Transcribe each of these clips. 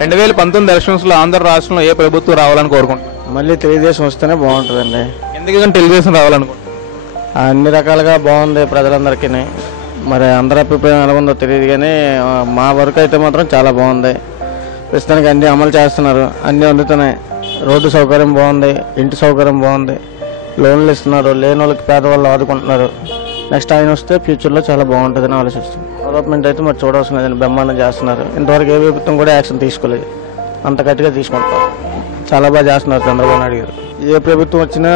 రెండు వేల పంతొమ్మిది ఎలక్షన్స్లో ఆంధ్ర రాష్ట్రంలో ఏ ప్రభుత్వం రావాలని కోరుకుంటున్నారు? మళ్ళీ తెలుగుదేశం వస్తేనే బాగుంటుందండి. ఎందుకంటే తెలుగుదేశం రావాలనుకుంటున్నారు? అన్ని రకాలుగా బాగుంది ప్రజలందరికీ. మరి అందరి అభిప్రాయం ఎలా ఉందో తెలియదు కానీ మా వరకు అయితే మాత్రం చాలా బాగుంది. ప్రస్తుతానికి అన్ని అమలు చేస్తున్నారు. అన్నీ అందుతున్నాయి. రోడ్డు సౌకర్యం బాగుంది ఇంటి సౌకర్యం బాగుంది. లోన్లు ఇస్తున్నారు. లేని వాళ్ళకి పేదవాళ్ళు ఆదుకుంటున్నారు. నెక్స్ట్ ఆయన వస్తే ఫ్యూచర్లో చాలా బాగుంటుందని ఆలోచిస్తుంది. డెవలప్మెంట్ అయితే మరి చూడవలసినది బ్రహ్మాండం చేస్తున్నారు. ఇంతవరకు ఏ ప్రభుత్వం కూడా యాక్షన్ తీసుకోలేదు. అంత గట్టిగా తీసుకుంటారు. చాలా బాగా చేస్తున్నారు చంద్రబాబు నాయుడు గారు. ఏ ప్రభుత్వం వచ్చినా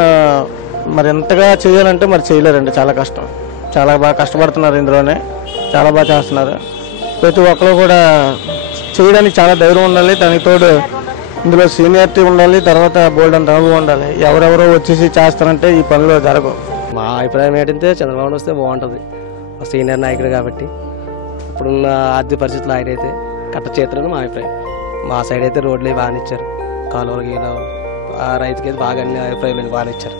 మరి ఎంతగా చేయాలంటే మరి చేయలేరండి చాలా కష్టం. చాలా బాగా కష్టపడుతున్నారు ఇందులోనే. చాలా బాగా చేస్తున్నారు. ప్రతి ఒక్కరు కూడా చేయడానికి చాలా ధైర్యం ఉండాలి దానికి తోడు ఇందులో సీనియారిటీ ఉండాలి తర్వాత బోల్డ్ అంత అనుభవం ఉండాలి. ఎవరెవరో వచ్చేసి చేస్తారంటే ఈ పనులు జరగవు. మా అభిప్రాయం ఏంటంటే చంద్రబాబు వస్తే బాగుంటుంది. సీనియర్ నాయకుడు కాబట్టి. ఇప్పుడున్న ఆర్థిక పరిస్థితులు ఆయన అయితే కట్ట చేతులని మా అభిప్రాయం. మా సైడ్ అయితే రోడ్లు బాగానే ఇచ్చారు. కాలువలు గీలు ఆ రైతుకి అయితే బాగా అన్ని అభిప్రాయాలు బాగానే ఇచ్చారు.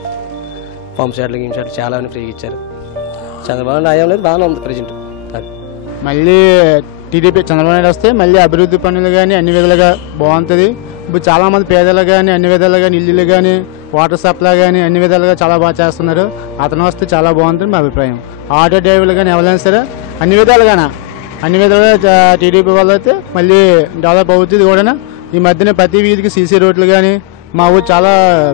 పంప్ షాట్లు గిమ్ షాట్లు చాలా ఫ్రీగా ఇచ్చారు. చంద్రబాబు నాయం లేదు బాగానే ఉంది ప్రజెంట్. అది. మళ్ళీ టీడీపీ చంద్రబాబు నాయుడు వస్తే మళ్ళీ అభివృద్ధి పనులు కానీ అన్ని విధాలుగా బాగుంటుంది. ఇప్పుడు చాలామంది పేదలు కానీ అన్ని విధాలుగా ఇల్లులు కానీ వాటర్ సప్లై కానీ అన్ని విధాలుగా చాలా బాగా చేస్తున్నారు. అతను వస్తే చాలా బాగుంటుంది మా అభిప్రాయం. ఆటో డ్రైవర్లు కానీ ఎవరైనా సరే అన్ని విధాలుగానా అన్ని విధాలుగా టీడీపీ వాళ్ళు అయితే మళ్ళీ డెవలప్ అవుతుంది కూడా ఈ మధ్యన ప్రతి వీధికి సీసీ రోడ్లు కానీ మా ఊరు చాలా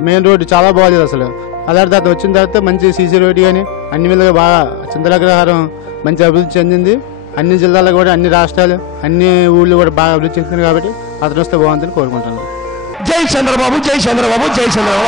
మెయిన్ రోడ్డు చాలా బాగుంది అసలు. అలాంటి తర్వాత వచ్చిన తర్వాత మంచి సీసీ రోడ్డు కానీ అన్ని విధాలుగా బాగా చంద్రగ్రహారం మంచి అభివృద్ధి చెందింది. అన్ని జిల్లాలు కూడా అన్ని రాష్ట్రాలు అన్ని ఊళ్ళు కూడా బాగా అభివృద్ధి చెందుతుంది కాబట్టి అతను వస్తే బాగుందని కోరుకుంటున్నాను. జై చంద్రబాబు జై చంద్రబాబు జై చంద్రబాబు.